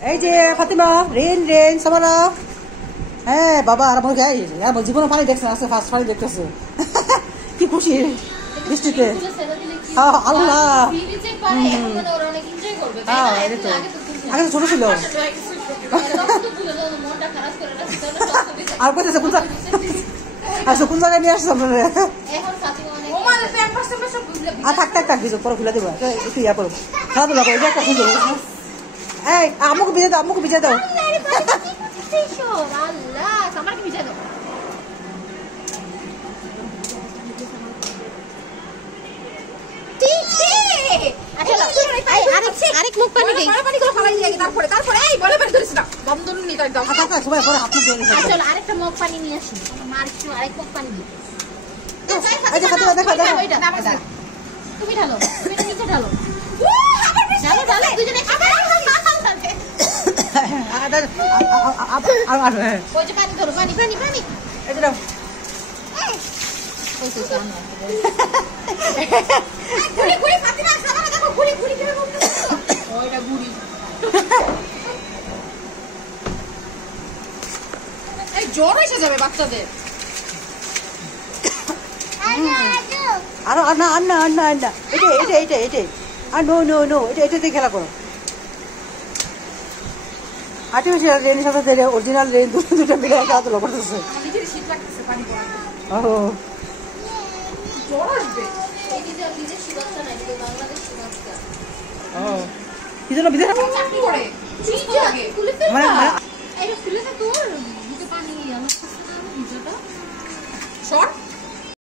এই যে Fatima rain rain সামারা হ্যাঁ বাবা আর আমাকে আমার জীবনে পানি দেখছে আজকে ফার্স্ট পানি দেখতেছে কি খুশি বৃষ্টিতে আল্লাহ আগে তো ছোট ছিল আর কোথায় কোন আচ্ছা কোন জায়গায় নিয়ে আসছো আপনারা আর থাক থাক থাক কিছু পরে খুলে দেবো একটু ইয়া করো খেলাধুলা করো এটা একটা খুঁজো এই আমাকে ভিজে দাও আমাকে ভিজে দাও আরেক মুখ পানি দেই তারপরে এই বলে বের করিস না বন্ধন নি একদম সবাই পরে হাত দিয়ে চল আরেকটা মুখ পানি নিয়ে আসি মার একটু আরেক মুখ পানি দিই এই দেখো দেখো দেখো তুমি ঢালো তুমি নিচে ঢালো ঢালো ঢালো দুজনে একসাথে ওই যে পানি ধরো পানি পানি পানি এই যে দাও ওই তো সামনে গুড়ি গুড়ি ফাতিমা সামনে দেখো গুড়ি গুড়ি কিভাবে করতেছ ওইটা গুড়ি এই জ্বর এসে যাবে বাচ্চাদের আরো না আন্না আন্না আন্না এটা এটা এটা এটা আর নো নো নো এটা এটাতে খেলা করো আর্টিফিশিয়াল রেনের সাথে অরিজিনাল রেন দুটো মিলে খেলাধুলা করতেছে নিজের শীত লাগতেছে পানি পড়া ও জ্বর আসবে এই যে নিজের সুবাসটা নাই কিন্তু বাংলাদেশ সুবাসটা ও কি জন্য বিদেশ চাকরি করে সুস্থ লাগে খুলে ফেল না এটা খুলে না তোর দিতে পানি আমার কাছে না ভিডিওটা শর্ট